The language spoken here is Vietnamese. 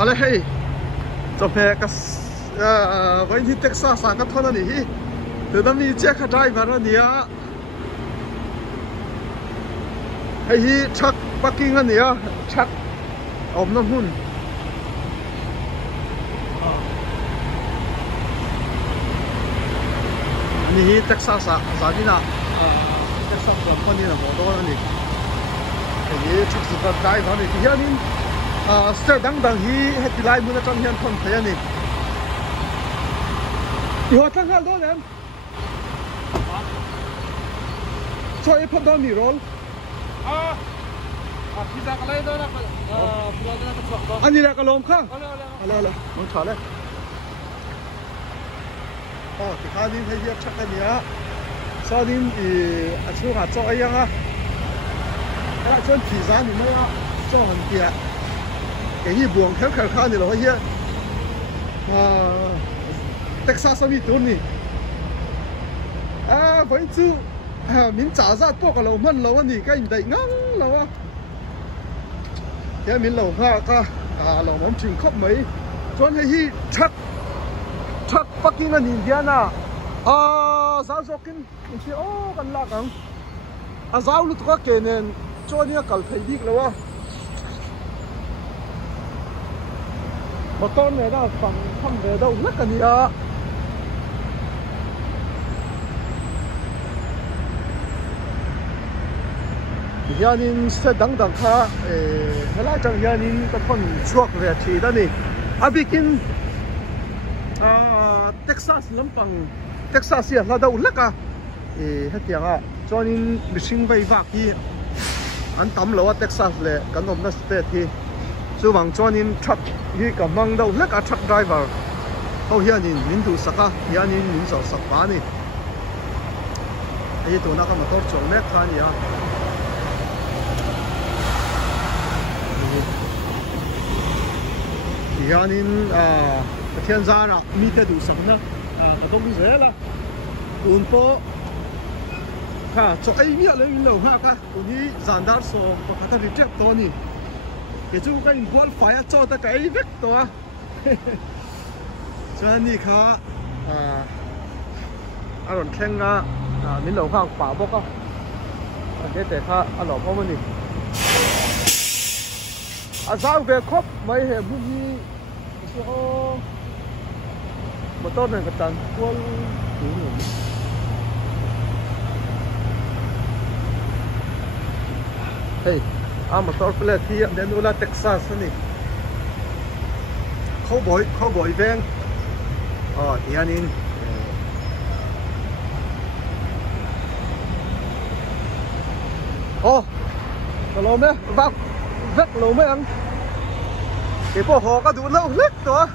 ale hei chome ka vai ni Texas ka thona ni hi te dami che kha driver ania hei hi truck parking ania truck om na hun ni hi Texas zadina Texas company na motor ani hei truck super driver ni hianin stir dang hi heti lai mun atang hian thon thei ani yo tang hal do lem so e phon do ni rol pizza ka lai do na pura na ka chok do ani la ka lom khang ala mun tha le ti kha din hei ya chak ania so din a chu ha cho ai nga ala chon pizza ni ma cho han tia cái gì buồng khéo khéo khan thì là gì Texas mi tuần nè với chú mình trả ra to cái lẩu mặn lẩu anh nè cái gì đấy ngang lẩu à cái mình lẩu ha cả lẩu mắm chừng khóc mấy cho nên hi chắc bắc kinh anh India na giáo dục kinh mình chỉ cần là cái giáo lúc có cái nên cho nên cần thấy đi lẩu à mà con này đã bằng không về đâu lắc cái gì à gia đình sẽ đăng kha hay là chẳng gia đình có phần chuộc về thì đó nè abikin Texas lắm bằng Texas là đâu lắc à hết tiếng à cho nên mình sinh vay vạc đi anh tắm lâu Texas lệ cái nôm nó state thì chú bằng cho nên truck hi cả mang đâu lắc à truck driver hầu hiện nhìn mình tu saka hiện nhìn mình sợ sập phá nè ấy tụi nó có một tổ chọn nét ra nhỉ hiện nhìn thiên gia là mi thế tu sập nữa đông dễ là uốn po cho ấy mi lấy mình lâu ha cả tụi đi giàn đar so có cả reject to nè cái chú cái qual phải cho ta cái vết to cho nên khá còn khen mình lâu hàng bảo bốc á cái để khá lâu không mình sao về khóc mấy hệ bút gì số một tốt này cái tàn qual hey motor plate hi den ula Texas ani cowboy veng hianin lo me vak vek lo me ang ke po ho ka du lo lek to